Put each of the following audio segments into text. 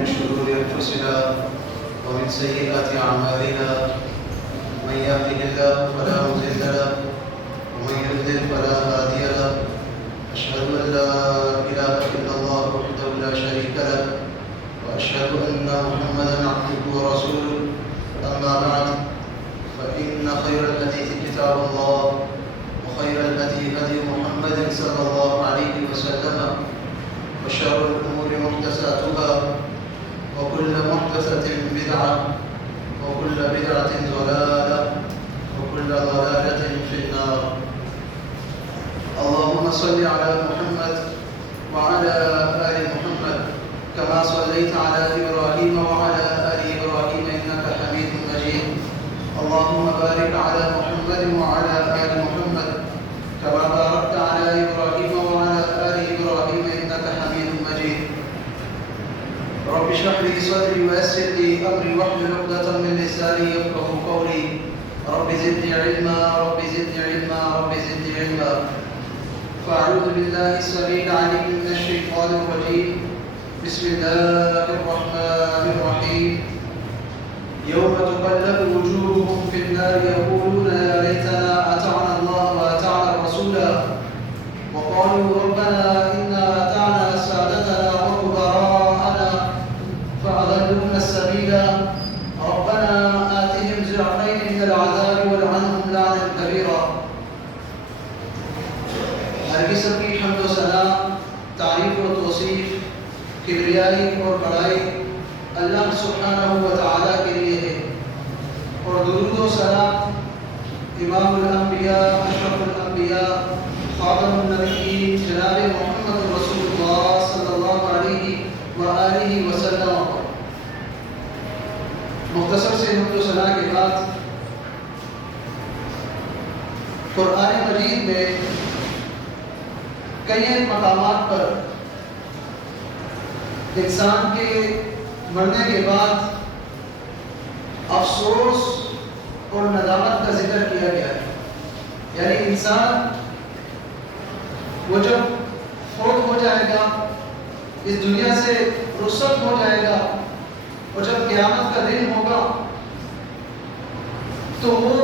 من شرور أنفسنا ومن سيئات أعمالنا من يهده الله فلا مضل له ومن يضلل فلا هادي له أشهد أن لا إله إلا الله وحده لا شريك له وأشهد أن محمدا عبده ورسوله أما بعد فإن خير الحديث كتاب الله وخير الهدي هدي محمد صلى الله عليه وسلم وشر الأمور محدثاتها وكل محدثة بدعة وكل بدعة ضلالة وكل ضلالة في النار. اللهم صل على محمد وعلى آل محمد كما صليت على إبراهيم وعلى آل إبراهيم إنك حميد مجيد. اللهم بارك على محمد وعلى آل محمد كما باركت على إبراهيم وعلى آل إبراهيم إنك حميد مجيد. رب اشرح لي صدري ويسر لي أمري واحلل عقدة من لساني يفقهوا قولي. رب زدني علما رب زدني علما رب زدني علما. فأعوذ بالله السميع العليم من الشيطان الرجيم. بسم الله الرحمن الرحيم. يوم تقلب وجوههم في النار يقولون يا ليتنا أطعنا الله وأطعنا الرسول وقالوا ربنا إنا أطعنا سادتنا وكبراءنا فأضلونا السبيل ربنا آتهم ضعفين من العذاب والعنهم لعنا كبيرا. ہر قسم کی حمد و ثنا، تعریف و توصیف، کبریائی اور بڑائی اللہ سبحانہ و تعالیٰ کے لیے ہے، اور درود و سلام امام الانبیاء اشرف الانبیاء خاتم النبیین جناب محمد رسول اللہ صلی اللہ علیہ وآلہ وسلم پر. مختصر سے حمد و ثنا کے بعد قرآن مجید میں کئی مقامات پر انسان کے مرنے کے بعد افسوس اور ندامت کا ذکر کیا گیا ہے. یعنی انسان وہ جب فوت ہو جائے گا، اس دنیا سے رخصت ہو جائے گا، اور جب قیامت کا دن ہوگا تو وہ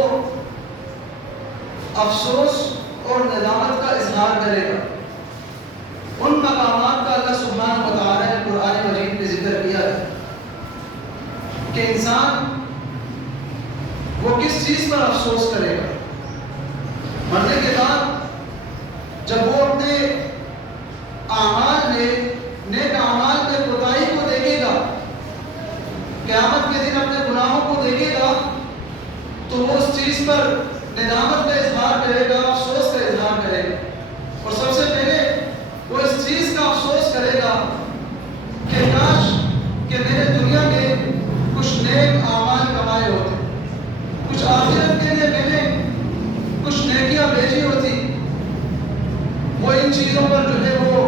افسوس اور ندامت کا اظہار کرے گا. ان مقامات کا اللہ سبحانہ و تعالیٰ نے قرآن مجید میں ذکر کیا ہے کہ انسان وہ کس چیز پر افسوس کرے گا. مرنے کے بعد جب وہ اپنے اعمال میں، نیک اعمال میں کوتاہی کو دیکھے گا، قیامت کے دن اپنے گناہوں کو دیکھے گا، تو وہ اس چیز پر ندامت کا اظہار کرے گا، افسوس کا اظہار کرے گا. اور سب سے پہلے وہ اس چیز کا افسوس کرے گا کہ کاش کہ میں نے دنیا میں کچھ نیک اعمال کمائے ہوتے، کچھ آخرت کے لیے میں نے کچھ نیکیاں بھیجی ہوتی. وہ ان چیزوں پر جو ہے وہ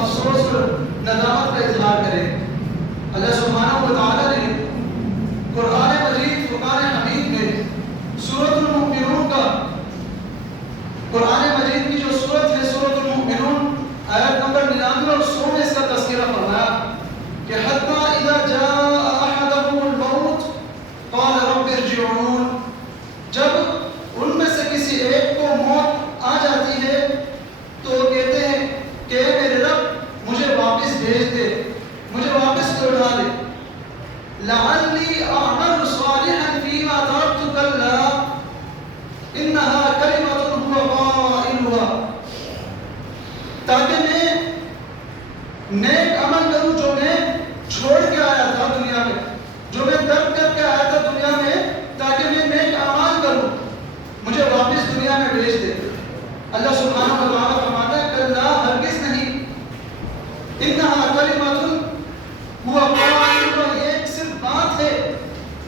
افسوس اور ندامت کا اظہار کرے. اللہ سبحانہ و تعالیٰ نے قرآن مجید فرقان حمید میں سورۃ المؤمنون کا، قرآن مجید کی جو سورت ہے سورۃ المؤمنون آیت نمبر 99 اور 100 میں اس کا تذکرہ فرمایا کہ حتیٰ اذا جاء احدهم الموت قال رب ارجعون. جب ان میں سے کسی ایک کو موت آ جاتی ہے تو وہ کہتے ہیں کہ اے میرے رب مجھے واپس بھیج دے، مجھے واپس لوٹا دے. لعلی اعمل صالحا فیما ترکت کلا انہا کلمۃ هو قائلها. تاکہ میں نیک عمل کروں جو میں چھوڑ کے آیا تھا دنیا میں، جو میں ترک کر کے آیا تھا دنیا میں، تاکہ میں نیک اعمال کروں، مجھے واپس دنیا میں بھیج دے. اللہ سبحانہ و تعالیٰ فرماتا ہے کلا، ہرگز نہیں، انہا کلمۃ هو قائلها، یہ ایک صرف بات ہے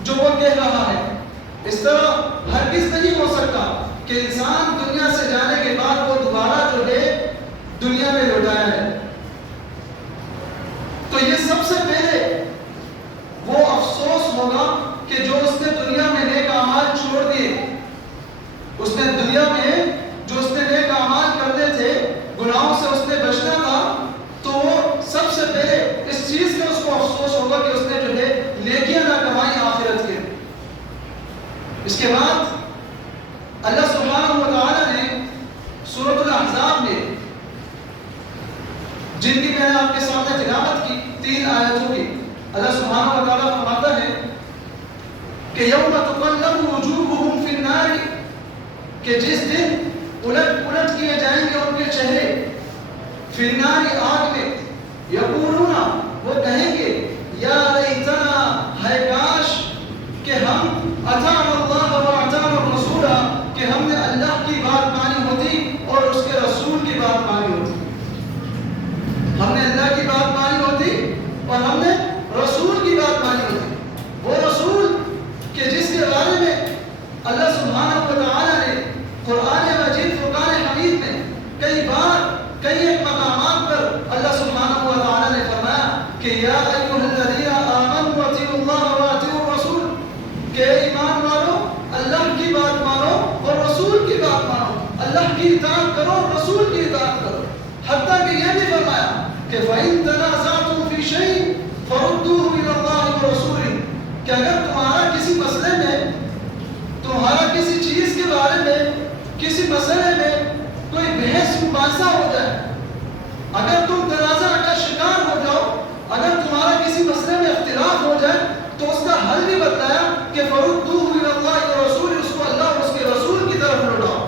جو وہ کہہ رہا ہے. اس طرح ہرگز نہیں ہو سکتا کہ انسان دنیا سے جانے کے بعد وہ دوبارہ جو ہے دنیا میں لوٹایا ہے. تو یہ سب سے پہلے وہ افسوس ہوگا کہ جو اس نے دنیا میں نیک اعمال چھوڑ دیے، اس نے دنیا میں جو اس نے نیک اعمال کرنے تھے، گناہوں سے اس نے بچنا تھا، تو وہ سب سے پہلے اس چیز کا اس کو افسوس ہوگا آیتوں کی اللہ سبحانہ و تعالیٰ فرماتا ہے کہ یوم تقلب وجوہہم فی النار، کہ جس دن الٹ پلٹ کیے جائیں گے ان کے چہرے فی النار، آگ میں، یقولون، وہ کہیں گے یا لیتنا، ہے کاش کہ ہم اطعنا اللہ و اطعنا الرسول، کہ ہم نے اللہ کی بات مانی ہوتی اور اس کے رسول کی بات مانی ہوتی، ہم نے اللہ کی بات مانی ہوتی اور ہم نے رسول کی بات مانی ہوتی، وہ رسول کہ جس کے بارے میں اللہ سبحانہ و تعالی نے قرآن مجید فرقان حمید میں کئی بار کئی ایک مقامات پر اللہ سبحانہ و تعالی نے فرمایا کہ یا ایھا الذین آمنوا اطیعوا اللہ و اطیعوا الرسول، کہ ایمان والو اللہ کی بات مانو اور رسول کی بات مانو، اللہ کی اطاعت کرو اور رسول کی اطاعت کرو، حتیٰ کہ یہ بھی فرمایا کہ فَإِن تَنَازَعْتُمْ فِي شَيْءٍ فَرُدُّوهُ إِلَى اللَّهِ وَرَسُولِهِ، کہ اگر تمہارا کسی مسئلے میں، تمہارا کسی چیز کے بارے میں، کسی مسئلے میں کوئی بحث مباحثہ ہو جائے، اگر تم تنازع کا شکار ہو جاؤ، اگر تمہارا کسی مسئلے میں اختلاف ہو جائے تو اس کا حل بھی بتلایا کہ فَرُدُّوهُ إِلَى اللَّهِ وَرَسُولِهِ، اس کو اللہ اور اس کے رسول کی طرف لوٹاؤ،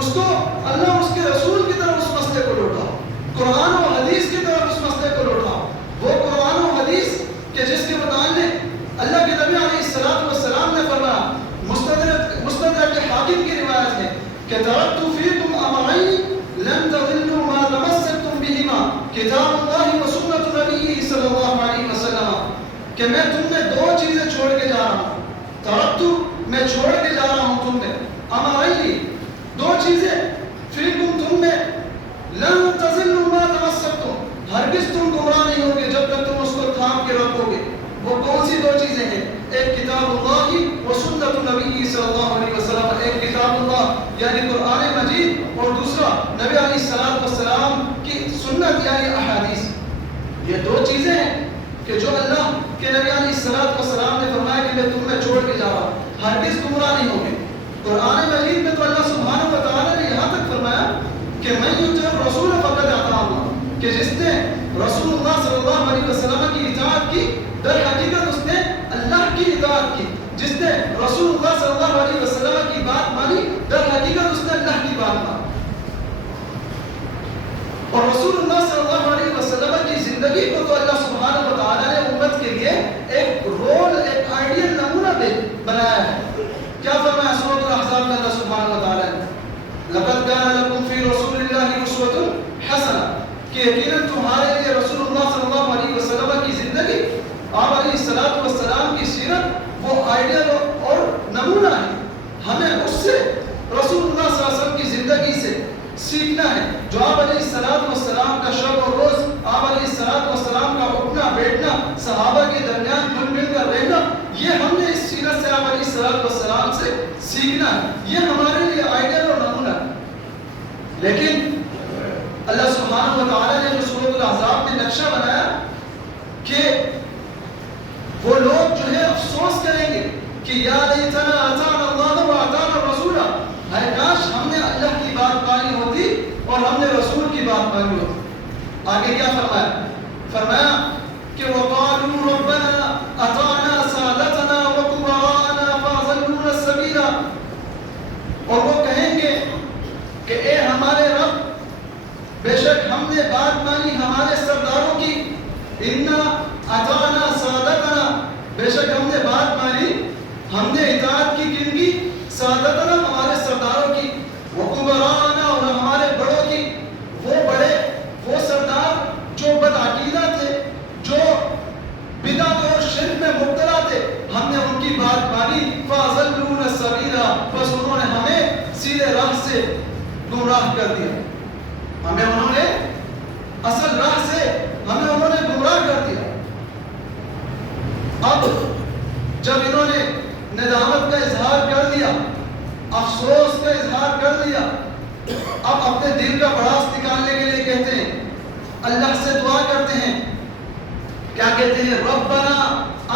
اس کو اللہ اور اس کے رسول کی طرف اس مسئلے کو لوٹاؤ، قرآن و حدیث کی طرف اس مسئلے کو لوٹاؤ، وہ قرآن و حدیث کہ جس کے متعلق اللہ کے نبی علیہ السلام نے فرمایا مستدرک کے حاکم کی روایت ہے کہ ترکت فیکم امرین لن تضلوا ما تمسکتم بہما کتاب اللہ و سنت نبیہ صلی اللہ علیہ وسلم، کہ میں تم میں دو چیزیں چھوڑ کے جا رہا ہوں، ترکت میں چھوڑ کے جا رہا ہوں تم میں، امرین دو چیزیں، فیکم تم میں، لن تضلوا ما تمسکتم ہرگز تم گمراہ نہیں ہوگے جب تک تم اس کو تھام کے رکھو گے، وہ کون سی دو چیزیں ہیں؟ ایک کتاب اللہ و سنت نبی صلی اللہ علیہ وسلم، ایک کتاب اللہ یعنی قرآن مجید اور دوسرا نبی علیہ السلام کی سنت یعنی احادیث، یہ دو چیزیں ہیں کہ جو اللہ کے نبی علیہ السلام نے فرمایا کہ میں تم میں چھوڑ کے جا رہا ہوں، ہرگز گمراہ نہیں ہوگے۔ قرآن مجید میں تو اللہ سبحانہ و تعالی نے یہاں تک فرمایا کہ من یطع الرسول فقد اطاع اللہ، کہ جس نے رسول اللہ صلی اللہ علیہ وسلم کی اطاعت کی در حقیقت اس نے اللہ کی اطاعت کی، جس نے رسول اللہ صلی اللہ علیہ وسلم کی بات مانی در حقیقت اس نے اللہ کی بات مانی، اور رسول اللہ صلی اللہ علیہ وسلم کی زندگی کو تو اللہ سبحانہ و تعالی نے امت کے لیے ایک رول، ایک آئیڈیل نمونہ بنایا ہے۔ کیا فرمایا سورۃ الاحزاب میں اللہ سبحانہ و تعالی نے لقد كان لكم في رسول الله اسوة حسنة، کہ یقیناً تمہارے لیے رسول اللہ صلی اللہ علیہ وسلم کی زندگی، آپ علیہ السلام کی سیرت وہ آئیڈیل اور نمونہ ہے، ہمیں اس سے رسول اللہ صلی اللہ علیہ وسلم کی زندگی سے سیکھنا ہے، جو آپ علیہ السلام کا شب اور روز، آپ علیہ السلام کا اٹھنا بیٹھنا، صحابہ کے درمیان گھل مل کر رہنا، یہ ہم نے اس سیرت سے آپ علیہ السلام سے سیکھنا ہے، یہ ہمارے لیے آئیڈیل اور نمونہ ہے۔ لیکن اللہ سبحانہ و تعالی نے جو سورۃ الاحزاب میں نقشہ بنایا کہ وہ لوگ جو ہے افسوس کریں گے کہ یا لیتنا اطعنا اللہ و اطعنا الرسول، ہے کاش ہم نے اللہ کی بات مانی ہوتی اور ہم نے رسول کی بات مانی ہوتی۔ آگے کیا فرمایا کہ وقالوا ربنا اطعنا سادتنا وكبراءنا فاضلونا السبيل، اور وہ کہیں گے کہ اے ہمارے رب، بے شک ہم نے بات مانی ہمارے سرداروں کی، انا اطعنا سادتنا، بے شک ہم نے بات مانی، ہم نے اطاعت کی کن کی؟ سادتنا ہمارے سرداروں کی، وکبراءنا اور ہمارے بڑوں کی، وہ بڑے وہ سردار جو بدعقیدہ تھے، جو بدعت اور شرک میں مبتلا تھے، ہم نے ان کی بات مانی، فاضلونا السبیل، بس انہوں نے ہمیں سیدھے راہ سے گمراہ کر دیا، ہمیں انہوں نے اصل راہ سے ہمیں انہوں نے گمراہ کر دیا۔ اب جب انہوں نے ندامت کا اظہار کر دیا، افسوس کا اظہار کر دیا، اب اپنے دل کا بڑاس نکالنے کے لیے کہتے ہیں، اللہ سے دعا کرتے ہیں، کیا کہتے ہیں؟ ربنا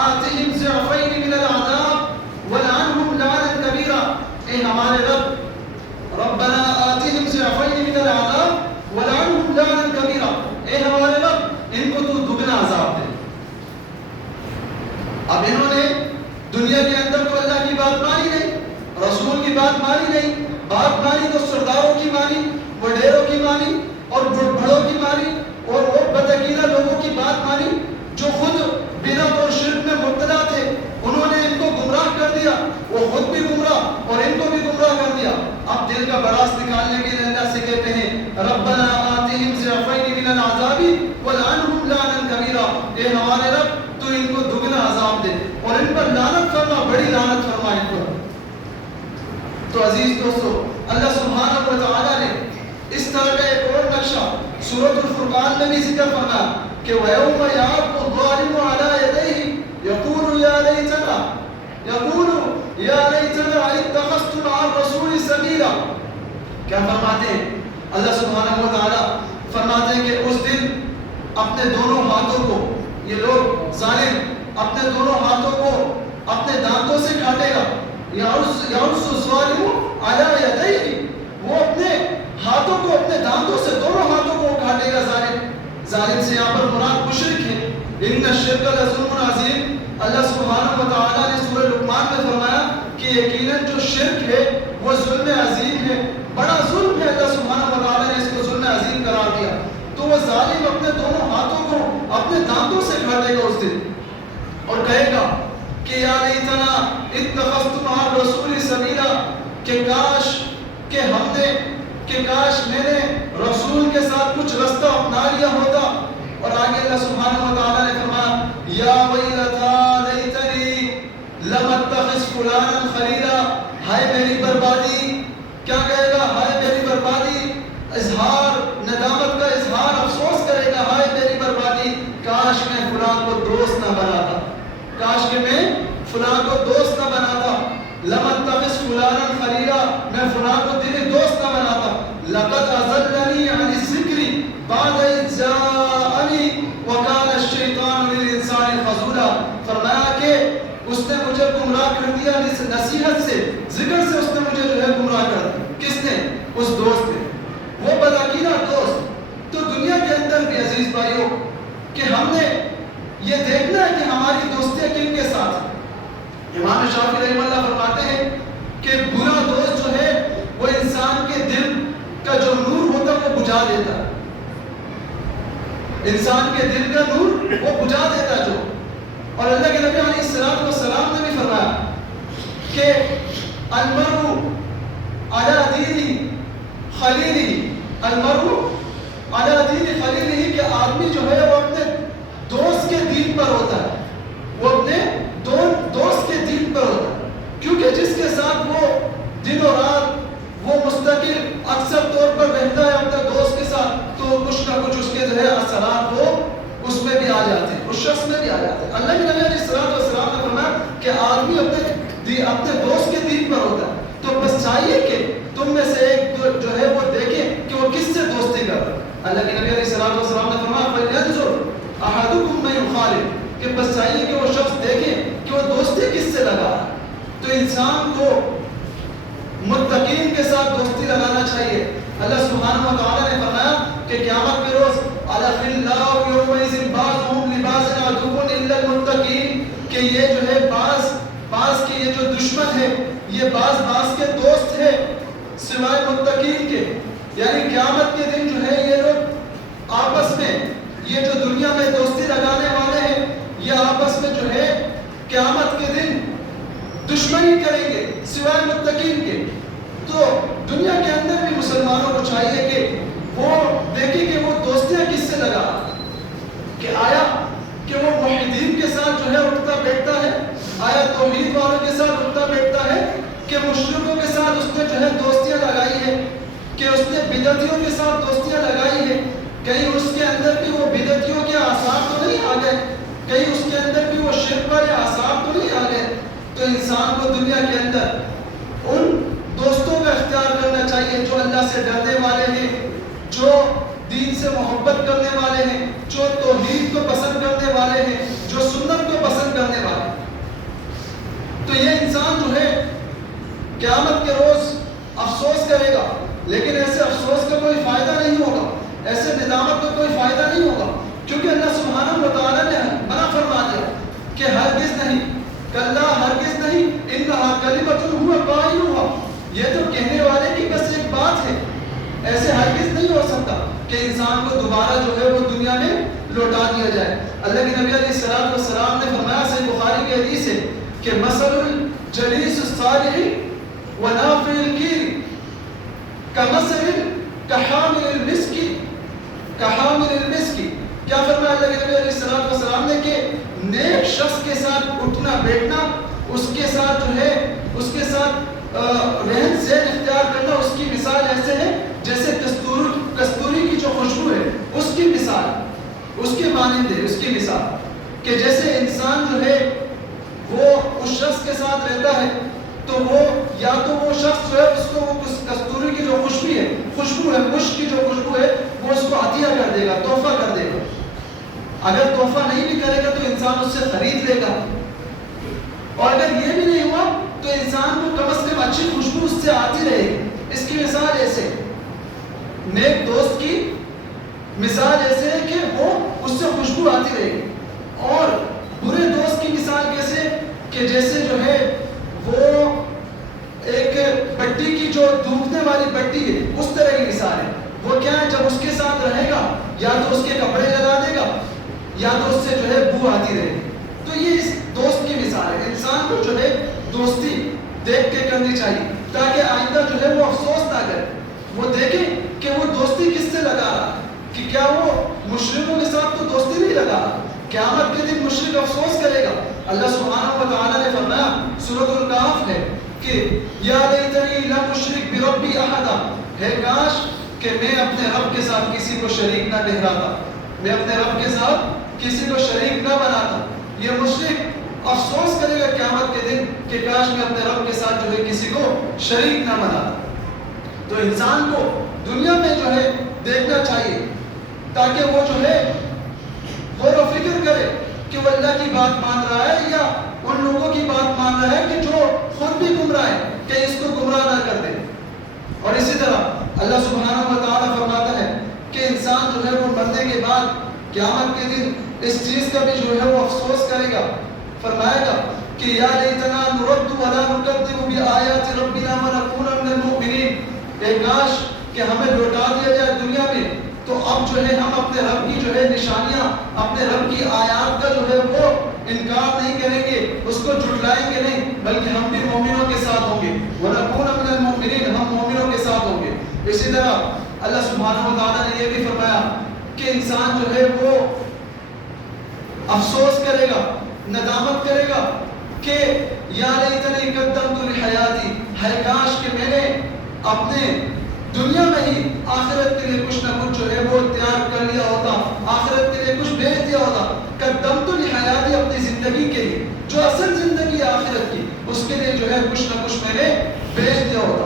آتہم ضعفین من العذاب ولعنہم لعنا کبیرا، اے ہمارے رب، ربنا آتہم ضعفین من العذاب ولعنہم لعنا کبیرا، اے ہمارے رب ان کو تو دگنا عذاب دے، اب انہوں نے دنیا کے اندر تو اللہ کی بات مانی نہیں، رسول کی بات مانی نہیں، بات مانی تو سرداروں کی مانی، وڈیروں کی مانی اور بڑوں کی مانی اور وہ بدعقیدہ لوگوں کی بات مانی جو خود بدعت اور شرک میں مبتلا تھے. انہوں نے ان کو گمراہ کر دیا، وہ خود بھی گمراہ اور ان کو بھی گمراہ کر دیا. اب دل کا بڑاس نکالنے کے لیے اللہ سے کہتے ہیں ربنا آتہم ضعفین من العذاب ولعنہم لعنا کبیرا، اے ہمارے رب تو ان کو دگنا عذاب دے اور ان پر لعنت فرما، بڑی لعنت فرما ان پر. تو عزیز دوستو، اللہ سبحانہ و تعالیٰ نے اس طرح کا ایک اور نقشہ سورۃ الفرقان میں بھی ذکر فرمایا کہ وَيَوْمَ يَعَضُّ الظَّالِمُ عَلَىٰ يَدَيْهِ يَقُولُ يَا لَيْتَنَا اتَّخَذْتُ مَعَ الرَّسُولِ سَبِيلًا. کیا فرماتے ہیں اللہ سبحانہ و تعالیٰ؟ فرماتے ہیں کہ اس دن اپنے دونوں ہاتھوں کو، یہ لوگ ظالم اپنے دونوں ہاتھوں کو اپنے دانتوں سے کاٹے گا. یعض الظالم علی یدیہ، وہ اپنے ہاتھوں کو اپنے دانتوں سے، دونوں ہاتھوں کو کاٹے گا ظالم. ظالم سے یہاں پر مراد مشرک ہے. ان الشرک لظلم عظیم. اللہ سبحانہ و تعالیٰ نے سورہ لقمان میں فرمایا کہ یقیناً جو شرک ہے وہ ظلم عظیم ہے، بڑا ظلم ہے. اللہ سبحانہ و تعالیٰ نے اس کو ظلم عظیم قرار دیا. تو وہ ظالم اپنے دونوں ہاتھوں کو اپنے دانتوں سے کاٹے گا اس دن اور کہے گا کہ یا لیتنا اتخذت مع الرسول سبیلا، کہ کاش میں نے رسول کے ساتھ کچھ رستہ اپنا لیا ہوتا. اور آگے اللہ سبحانہ و تعالیٰ نے فرمایا یا ویلتا لیتنی لم اتخذ فلانا خلیلا، ہائے میری بربادی. کیا کہے گا؟ ہائے میری بربادی. اظہار ندامت کا اظہار، افسوس کرے گا ہائے میری بربادی، کاش میں فلان کو دوست نہ بناتا، کاش کہ میں فلان کو دوست نہ بناتا. لم اتخذ فلانا خلیلا، میں فلان کو دلی دوست نہ بناتا. لقد اضلنی عن الذکر بعد اذ جاءنی وکان الشیطان للانسان خذولا. فرمایا کہ اس نے مجھے گمراہ کر دیا نصیحت سے، ذکر سے اس نے مجھے جو ہے گمراہ کر دیا. کس نے؟ اس دوست نے، وہ بدعقیدہ دوست. تو دنیا کے اندر بھی عزیز بھائیوں کہ ہم نے یہ دیکھنا ہے کہ ہماری دوستیاں کن کے ساتھ ہیں. امام شافعی رحمہ اللہ فرماتے ہیں کہ برا دوست جو ہے وہ انسان کے دل کا جو نور ہوتا ہے وہ بجھا دیتا ہے. انسان کے دل کا نور وہ بجھا دیتا ہے جو. اور اللہ کے نبی علیہ الصلوۃ والسلام نے بھی فرمایا کہ المرء علی دین خلیلہ، المرء علی دین خلیلہ، کہ آدمی جو ہے وہ اپنے دوست کے دین پر ہوتا ہے، وہ اپنے دوست کے دین پر ہوتا ہے. کیونکہ جس کے ساتھ وہ دن و رات وہ مستقل اکثر طور پر رہتا ہے اپنے دوست کے ساتھ، تو کچھ نہ کچھ اس کے جو ہے اثرات وہ اس میں بھی آ جاتے ہیں، اس شخص میں بھی آ جاتے ہیں. اللہ کے نبی علیہ السلام نے فرمایا کہ آدمی اپنے دوست کے دین پر ہوتا ہے. تو بس چاہیے کہ تم میں سے ایک جو ہے وہ دیکھے کہ وہ کس سے دوستی کر رہا ہے. اللہ کے نبی علیہ السلام نے فرمایا فَلْيَنْظُرْ أَحَدُكُمْ مَنْ يُخَالِفُ، کہ بس چاہیے کہ وہ شخص دیکھے کہ وہ دوستی کس سے لگا رہا ہے. تو انسان کو متقین کے ساتھ دوستی لگانا چاہیے. اللہ سبحانہ و تعالیٰ نے فرمایا کہ قیامت کے روز الْأَخِلَّاءُ يَوْمَئِذٍ بَعْضُهُمْ لِبَعْضٍ عَدُوٌّ إِلَّا الْمُتَّقِينَ، کہ یہ جو ہے بعض کے یہ جو دشمن ہے یہ بعض کے دوست ہے سوائے متقین کے. یعنی قیامت کے دن جو ہے یہ لوگ آپس میں، یہ جو دنیا میں دوستی لگانے والے ہیں یہ آپس میں جو ہے قیامت کے دن دشمنی کریں گے سوائے متقین کے. تو دنیا کے اندر بھی مسلمانوں کو چاہیے کہ وہ دیکھیں کہ وہ دوستیاں کس سے لگا، کہ آیا کہ وہ موحدین کے ساتھ جو ہے اٹھتا بیٹھتا ہے، آیا توحید والوں کے ساتھ اٹھتا بیٹھتا ہے، کہ مشرکوں کے ساتھ اس نے جو ہے دوستیاں لگائی ہے، کہ اس نے بدعتیوں کے ساتھ دوستیاں لگائی ہے. کہیں اس کے اندر بھی وہ بدعتیوں کے آثار تو نہیں آ گئے، کہیں اس کے اندر بھی وہ شرک والے آثار تو نہیں آ گئے. تو انسان کو دنیا کے اندر ان دوستوں کا اختیار کرنا چاہیے جو اللہ سے ڈرنے والے ہیں، جو دین سے محبت کرنے والے ہیں، جو توحید کو پسند کرنے والے ہیں، جو سنت کو پسند کرنے والے ہیں. تو یہ انسان جو ہے قیامت کے روز افسوس کرے گا، لیکن ایسے افسوس کا کوئی فائدہ نہیں ہوگا، ایسے ندامت کا کوئی فائدہ نہیں ہوگا، کیونکہ اللہ سبحانہ و تعالیٰ نے منع فرما دیا کہ کہ ہرگز نہیں، کلا ہرگز نہیں، انہا کلمۃ ہوا قائلھا، یہ تو کہنے والے کی بس ایک بات ہے. ایسے ہرگز نہیں ہو سکتا کہ انسان کو دوبارہ جو ہے وہ دنیا میں لوٹا دیا جائے. اللہ کے نبی علیہ السلام نے فرمایا، صحیح بخاری کی حدیث ہے کہ مثل الجلیس الصالح ونافع الکیر کحامل المسک. کیا فرمایا اللہ کے نبی علیہ السلام نے کہ نیک شخص کے ساتھ اٹھنا بیٹھنا، اس کے ساتھ جو ہے اس کے ساتھ رہن سہن اختیار کرنا، اس کی مثال ایسے ہے جیسے کستوری کی جو خوشبو ہے اس کی مثال، اس کے مانند ہے اس کی مثال، کہ جیسے انسان جو ہے وہ اس شخص کے ساتھ رہتا ہے تو وہ یا تو وہ شخص جو ہے اس کو وہ کستوری کی جو خوشبو ہے مشک کی جو خوشبو ہے وہ اس کو عطیہ کر دے گا، تحفہ کر دے گا. اگر تحفہ نہیں بھی کرے گا تو انسان اس سے خرید لے گا، اور اگر یہ بھی نہیں ہوا تو انسان کو کم از کم اچھی خوشبو اس سے آتی رہے گی. اس کی مثال ایسے، نیک دوست کی مثال ایسے ہے کہ وہ اس سے خوشبو آتی رہے گی. اور برے دوست کی مثال کیسے کہ جیسے جو ہے وہ ایک بٹی کی جو دھوپنے والی بٹی ہے اس طرح کی مثال ہے. وہ کیا ہے، جب اس کے ساتھ رہے گا یا تو اس کے کپڑے جلا دے گا یا تو اس سے جو ہے بو آتی رہے گی. تو یہ اس دوست کی مثال ہے. انسان کو جو ہے دوستی دیکھ کے کرنی چاہیے تاکہ آئندہ جو ہے وہ افسوس نہ کرے. وہ دیکھے کہ وہ دوستی کس سے لگا رہا، کہ کیا وہ مشرکوں کے ساتھ تو دوستی نہیں لگا رہا. قیامت کے دن مشرک افسوس کرے گا. اللہ سبحانہ و تعالی نے فرمایا، سورۃ الکہف ہے کہ یا لیتنی لم اشرک بربی احدا، ہے کاش کہ میں اپنے رب کے ساتھ کسی کو شریک نہ ٹھہراتا، میں اپنے رب کے ساتھ کسی کو شریک نہ بناتا. یہ مشرک افسوس کرے گا قیامت کے دن کہ کاش میں اپنے رب کے ساتھ جو ہے کسی کو شریک نہ بناتا. تو انسان کو دنیا میں جو ہے دیکھنا چاہیے تاکہ وہ جو ہے غور و فکر کرے کہ وہ اللہ کی بات مان رہا ہے یا ان لوگوں کی بات مان رہا ہے کہ جو خود بھی گمراہ ہے، کہ اس کو گمراہ نہ کر دے. اور اسی طرح اللہ سبحانہ و تعالیٰ فرماتا ہے کہ انسان جو ہے وہ مرنے کے بعد قیامت کے دن اس چیز کا بھی جو ہے وہ افسوس کرے گا. فرمائے گا کہ یا لیتنا نرد ولا نکذب بآیات ربنا ونکون من المؤمنین، اے کاش کہ ہمیں لوٹا دیا جائے دنیا میں تو اب جو ہے ہم اپنے رب کی جو ہے نشانیاں، اپنے رب کی آیات کا جو ہے وہ انکار نہیں کریں گے، اس کو جھٹلائیں گے نہیں، بلکہ ہم بھی مومنوں کے ساتھ ہوں گے. وَنَكُونَ مِنَ الْمُؤْمِنِينَ، ہم مومنوں کے ساتھ ہوں گے. اسی طرح اللہ سبحانہ و تعالیٰ نے یہ بھی فرمایا کہ انسان جو ہے وہ افسوس کرے گا، ندامت کرے گا کہ یا لیتنی قدمت لحیاتی، ہے کاش کہ میں نے اپنے دنیا میں ہی آخرت کے لیے کچھ نہ کچھ جو ہے وہ تیار کر لیا ہوتا، آخرت کے لیے کچھ بھیج دیا ہوتا. قدمت لحیاتی، اپنی زندگی کے لیے جو اصل زندگی ہے آخرت کی، اس کے لیے جو ہے کچھ نہ کچھ میں نے بھیج دیا ہوتا.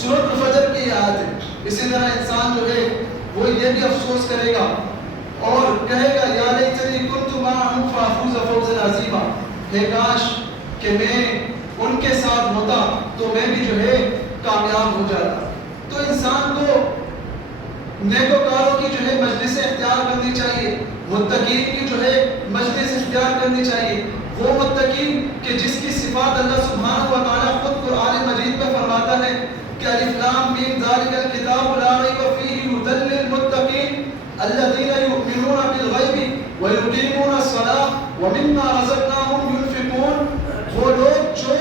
سورۃ الفجر کی آیت ہے. اسی طرح انسان جو ہے وہ یہ بھی افسوس کرے گا اور کہے گا یا لیتنی کنت معهم فافوز فوزا عظیما، ہے کاش کہ میں ان کے ساتھ ہوتا تو میں بھی جو ہے کامیاب ہو جاتا. تو انسان کو نیکوکاروں کی جو ہے مجلسیں اختیار کرنی چاہیے، متقین کی جو ہے مجلس اختیار کرنی چاہیے. وہ متقین کہ جس کی صفات اللہ سبحانہ و تعالیٰ خود قرآن مجید میں فرماتا ہے کہ الف لام میم ذالک الکتاب لا ریب فیہ ھدی للمتقین الذین یؤمنون بالغیب ویقیمون الصلاۃ ومما رزقناہم ینفقون. وہ لوگ جو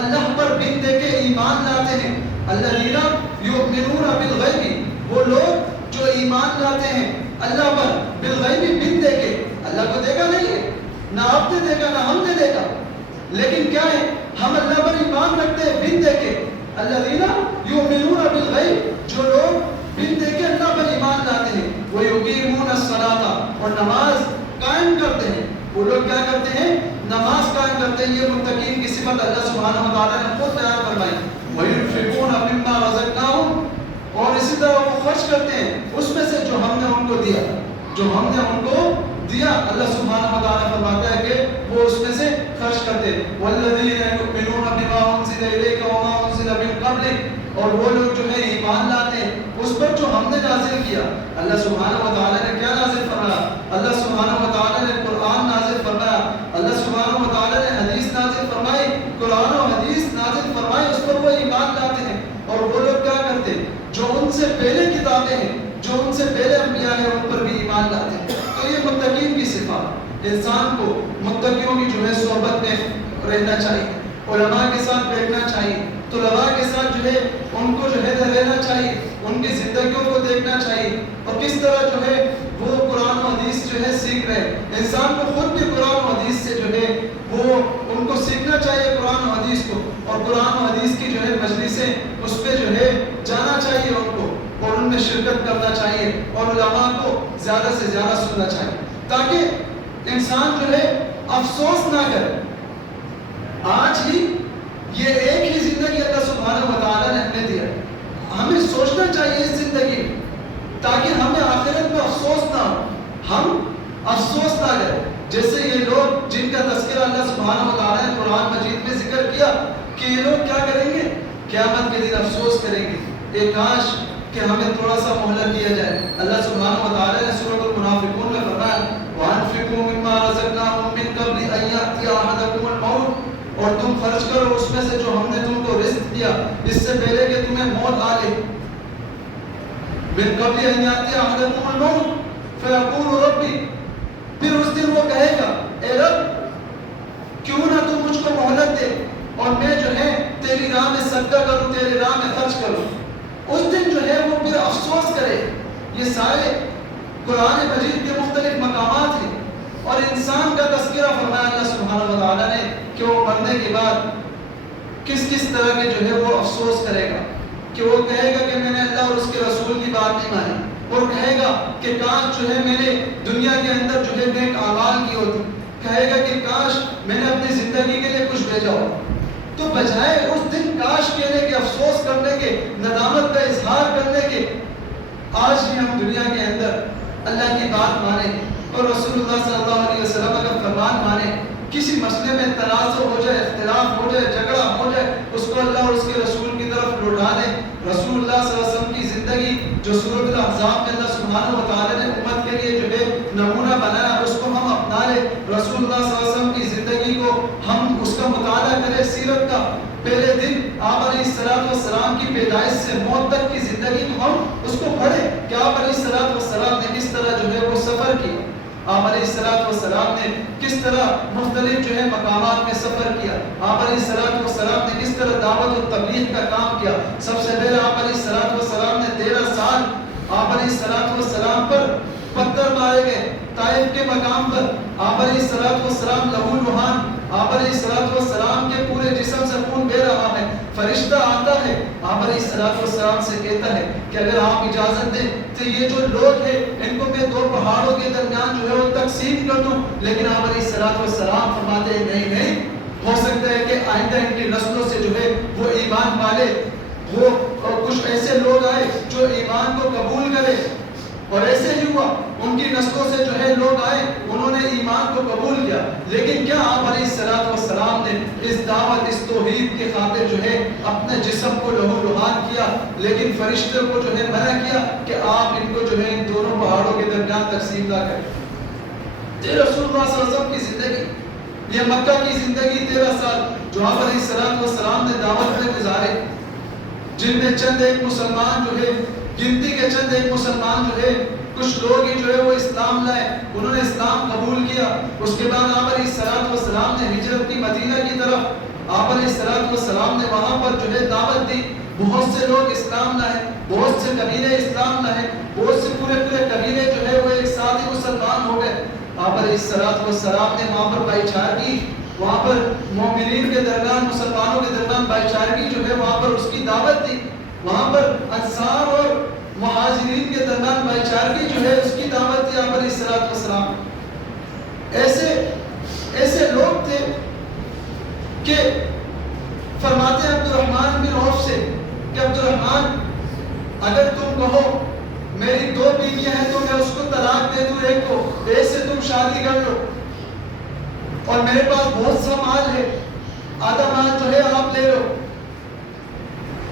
اللہ پر بن دے کے ایمان لاتے ہیں، الذین یؤمنون بالغیب، وہ لوگ جو ایمان لاتے ہیں اللہ پر بالغیب، بن دے کے. اللہ کو دیکھا نہیں ہے، نہ آپ نے دیکھا نہ ہم نے دیکھا، لیکن کیا ہے ہم اللہ پر ایمان رکھتے ہیں بن دے کے. الذین یؤمنون بالغیب، جو لوگ بن دے کے اللہ پر ایمان لاتے ہیں. ویقیمون الصلاۃ، اور نماز قائم کرتے ہیں. وہ لوگ کیا کرتے ہیں؟ نماز قائم کرتے ہیں. یہ متقین کی صفت اللہ سبحانہ و تعالیٰ نے خود بیان فرمائی. وَيُنْفِقُونَ مِمَّا رَزَقْنَاهُمْ، اور اسی طرح وہ خرچ کرتے ہیں اس میں سے جو ہم نے ان کو دیا، جو ہم نے ان کو دیا. اللہ سبحانہ و تعالیٰ فرماتا ہے کہ وہ اس میں سے خرچ کرتے ہیں. وَالَّذِينَ يُؤْمِنُونَ بِمَا أُنزِلَ إِلَيْكَ وَمَا أُنزِلَ مِن قَبْلِكَ، اور وہ لوگ جو ہے ایمان لاتے ہیں اس پر جو ہم نے نازل کیا. اللہ سبحانہ و تعالیٰ نے کیا نازل فرمایا؟ اللہ سبحانہ و تعالیٰ نے قرآن نازل فرمایا. باتیں ہیں جو ان سے پہلے انبیاء ہیں ان پر بھی ایمان لاتے ہیں۔ تو یہ متقین کی صفات، انسان کو متقیوں کی جو ہے صحبت میں رہنا چاہیے، علماء کے ساتھ بیٹھنا چاہیے، طلباء کے ساتھ جو ہے ان کو جو ہے رہنا چاہیے، ان کی زندگیوں کو دیکھنا چاہیے اور کس طرح جو ہے وہ قرآن و حدیث جو ہے سیکھ رہے ہیں۔ انسان کو خود بھی قرآن و حدیث سے جو ہے وہ ان کو سیکھنا چاہیے قرآن و حدیث کو، اور قرآن و حدیث کی جو ہے مجلسیں اس پہ جو ہے جانا چاہیے ان کو، اور ان میں شرکت کرنا چاہیے اور علماء کو زیادہ سے زیادہ سننا چاہیے، تاکہ انسان جو ہے افسوس نہ کرے۔ آج ہی یہ ایک ہی زندگی اللہ سبحانہ و تعالیٰ نے ہمیں دیا، ہمیں سوچنا چاہیے اس زندگی تاکہ ہمیں آخرت میں افسوس نہ ہو، ہم افسوس نہ کریں۔ جیسے یہ لوگ جن کا تذکرہ اللہ سبحانہ و تعالیٰ نے قرآن مجید میں ذکر کیا کہ یہ لوگ کیا کریں گے، قیامت کے دن افسوس کریں گے، ایک کاش کہ ہمیں تھوڑا سا مہلت دیا جائے۔ اللہ سبحانہ و تعالیٰ نے سورۃ المنافقون میں فرمایا وَأَنفِقُوا مِمَّا رَزَقْنَاكُم مِّن قَبْلِ أَن يَأْتِيَ أَحَدَكُمُ الْمَوْتُ، اور تم خرچ کرو اس میں سے جو ہم نے تم کو رزق دیا اس سے پہلے کہ تمہیں موت آ لے۔ مِن قَبْلِ أَن يَأْتِيَ أَحَدَكُمُ الْمَوْتُ فَيَقُولُ رَبِّ، پھر اس دن وہ کہے گا اے رب کیوں نہ تم مجھ کو مہلت دے اور میں جو ہے تیری راہ میں صدقہ کروں، تیری راہ میں خرچ کروں۔ اس دن جو ہے وہ پھر افسوس کرے۔ یہ سارے قرآن مجید کے مختلف مقامات ہیں، اور انسان کا تذکرہ فرمایا اللہ سبحانہ و تعالیٰ نے کہ وہ مرنے کے بعد کس کس طرح کے جو ہے وہ افسوس کرے گا، کہ وہ کہے گا کہ میں نے اللہ اور اس کے رسول کی بات نہیں مانی، اور کہے گا کہ کاش جو ہے میں نے دنیا کے اندر جو ہے نیک اعمال کی ہوتی، کہے گا کہ کاش میں نے اپنی زندگی کے لیے کچھ بھیجا ہو۔ تو بجائے اس دن کاش کہنے کے، افسوس کرنے کے، ندامت کا اظہار کرنے کے، آج بھی ہم دنیا کے اندر اللہ کی بات مانیں اور رسول اللہ صلی اللہ علیہ وسلم کا فرمان مانیں، کسی مسئلے میں تنازع ہو جائے، اختلاف ہو جائے، جھگڑا ہو جائے، اس کو اللہ اور اس کے رسول کی طرف لوٹا دیں۔ رسول اللہ صلی اللہ علیہ وسلم کی زندگی جو سورۃ الاحزاب میں اللہ سبحانہ و تعالیٰ نے امت کے لیے جو ہے نمونہ بنایا، اس کو ہم اپنا لیں۔ رسول اللہ صلی اللہ علیہ وسلم کی زندگی کو ہم اس کا مطالعہ کریں، سیرت کا۔ پہلے دن آپ علیہ السلام کی پیدائش سے موت تک کی زندگی کو ہم اس کو پڑھیں کہ آپ علیہ السلام نے کس طرح جو ہے وہ سفر کیا، آپ علیہ السلام نے کس طرح مختلف جو ہے مقامات میں سفر کیا، آپ علیہ السلام نے کس طرح دعوت و تبلیغ کا کام کیا۔ سب سے پہلے آپ علیہ السلام نے 13 سال آپ علیہ السلام پر پتھر مارے گئے، طائف کے مقام پر آپ علیہ السلام لہو لہان، آپ علیہ السلام کے پورے جسم سے خون بہ رہا ہے، فرشتہ آتا ہے آپ علیہ السلام سے کہتا ہے کہ اگر آپ اجازت دیں تو یہ جو لوگ ہیں ان کو میں 2 پہاڑوں کے درمیان جو ہے وہ تقسیم کر دوں، لیکن آپ علیہ السلام فرماتے ہیں نہیں، ہو سکتا ہے کہ آئندہ ان کی نسلوں سے جو ہے وہ ایمان پالے، وہ کچھ ایسے لوگ آئے جو ایمان کو قبول کرے، اور ایسے ہی ہوا، ان کی نسلوں سے جو ہے لوگ آئے، انہوں نے ایمان کو قبول کیا، لیکن کیا آپ علیہ السلام نے اس دعوت، اس توحید کے خاطر جو ہے اپنے جسم کو لہو لہان کیا، لیکن فرشتوں کو جو ہے منع کیا کہ آپ ان کو جو ہے ان دونوں پہاڑوں کے درمیان تقسیم نہ کریں۔ یہ رسول اللہ صلی اللہ علیہ وسلم کی زندگی، یہ مکہ کی زندگی 13 سال جو آپ علیہ السلام نے دعوت میں گزارے، جن میں چند ایک مسلمان جو ہے، گنتی کے چند ایک مسلمان جو ہے، کچھ لوگ ہی جو ہے وہ اسلام لائے، انہوں نے اسلام قبول کیا۔ اس کے بعد آپ علیہ السلام نے ہجرت کی مدینہ کی طرف، آپ علیہ السلام نے وہاں پر جو ہے دعوت دی، بہت سے لوگ اسلام لائے، بہت سے قبیلے اسلام لائے، بہت سے پورے قبیلے جو ہے وہ ایک ساتھ ہی مسلمان ہو گئے۔ آپ علیہ السلام نے وہاں پر بھائی چارگی، وہاں پر مومنین کے درمیان، مسلمانوں کے درمیان بھائی چارگی جو ہے وہاں پر اس کی دعوت دی، وہاں پر انصار اور مہاجرین کے درمیان بھائی چارگی جو ہے اس کی دعوت دی آپ علیہ السلام۔ ایسے لوگ تھے کہ فرماتے ہیں عبد الرحمن بن عوف سے کہ عبد الرحمن اگر تم کہو میری 2 بیویاں ہیں تو میں اس کو طلاق دے دوں، ایک کو، ایک سے تم شادی کر لو، اور میرے پاس بہت سا مال ہے، آدھا مال جو ہے آپ لے لو۔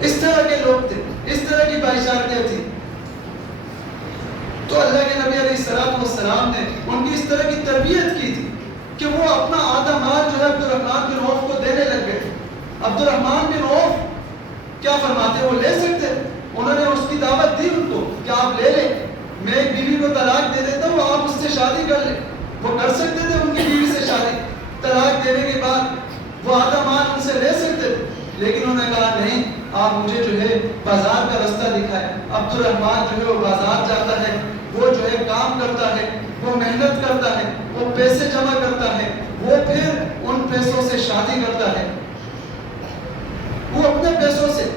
اس طرح کے لوگ تھے، اس طرح کی بھائی چارگیاں تھی۔ تو اللہ کے نبی علیہ السلام نے ان کی اس طرح کی تربیت کی تھی کہ وہ اپنا آدھا مال جو ہے عبد الرحمن بن عوف کو دینے لگ گئے۔ عبد الرحمن بن عوف کیا فرماتے وہ لے سکتے، انہوں نے اس اس کی دعوت دی ان کو کہ آپ لے لیں، میں ایک بیوی کو طلاق دے دیتا ہوں، آپ اس سے شادی کر لیں. وہ کر سکتے تھے ان کی بیوی سے شادی، طلاق دینے کے بعد وہ آدھا مال ان سے لے سکتے تھے، لیکن انہوں نے کہا نہیں، آپ مجھے جو ہے بازار کا رستہ دکھائیں. عبد الرحمن جو ہے وہ بازار جاتا ہے، وہ جو ہے کام کرتا ہے، وہ محنت کرتا ہے، وہ پیسے جمع کرتا ہے، وہ پھر ان پیسوں سے شادی کرتا ہے، وہ اپنے پیسوں سے.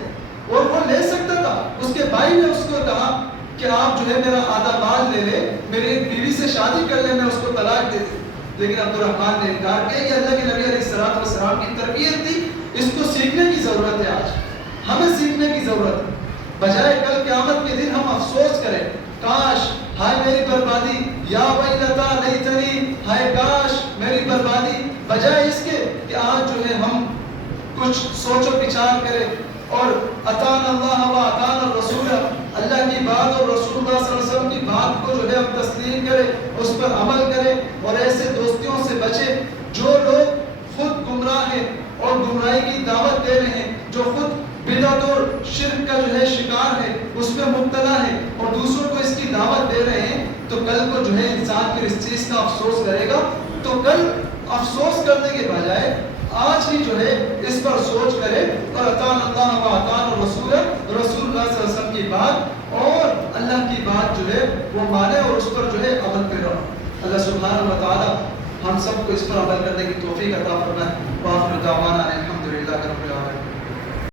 اور وہ لے سکتا تھا، اس کے بھائی نے اس کو کہا کہ آپ جو ہے میرا آدھا مال لے لے، میری بیوی سے شادی کر لیں، میں اس کو طلاق دے دوں. لیکن عبد الرحمن نے انکار کیا. یہ اللہ کے نبی علیہ الصلوۃ والسلام کی تربیت تھی. اس کو سیکھنے کی ضرورت ہے، آج ہمیں سیکھنے کی ضرورت ہے. بجائے کل قیامت کے دن ہم افسوس کریں، کاش ہائے میری بربادی، یا ویلتا لیتنی، ہائے کاش میری بربادی، بجائے اس کے کہ آج جو ہے ہم کچھ سوچ و بچار کریں اور اطاعنا اللہ و اطاعنا الرسول، اللہ کی بات اور رسول اللہ صلی اللہ علیہ وسلم کی بات کو جو ہے ہم تسلیم کریں، اس پر عمل کریں اور ایسے دوستیوں سے بچیں جو لوگ خود گمراہ ہیں اور گمراہی کی دعوت دے رہے ہیں، جو خود بدعت اور شرک کا جو ہے شکار ہے، اس میں مبتلا ہے اور دوسروں کو اس کی دعوت دے رہے ہیں. تو کل کو جو ہے انسان پھر اس چیز کا افسوس کرے گا. تو کل افسوس کرنے کے بجائے آج ہی جو ہے اس پر سوچ کرے اور اطاعنا اللہ و اطاعنا الرسول، رسول اللہ صلی اللہ علیہ وسلم کی بات اور اللہ کی بات جو ہے وہ مانے اور اس پر جو ہے عمل کرے. اللہ سبحانہ و تعالی ہم سب کو اس پر عمل کرنے کی توفیق عطا فرمائے. وآخر دعوانا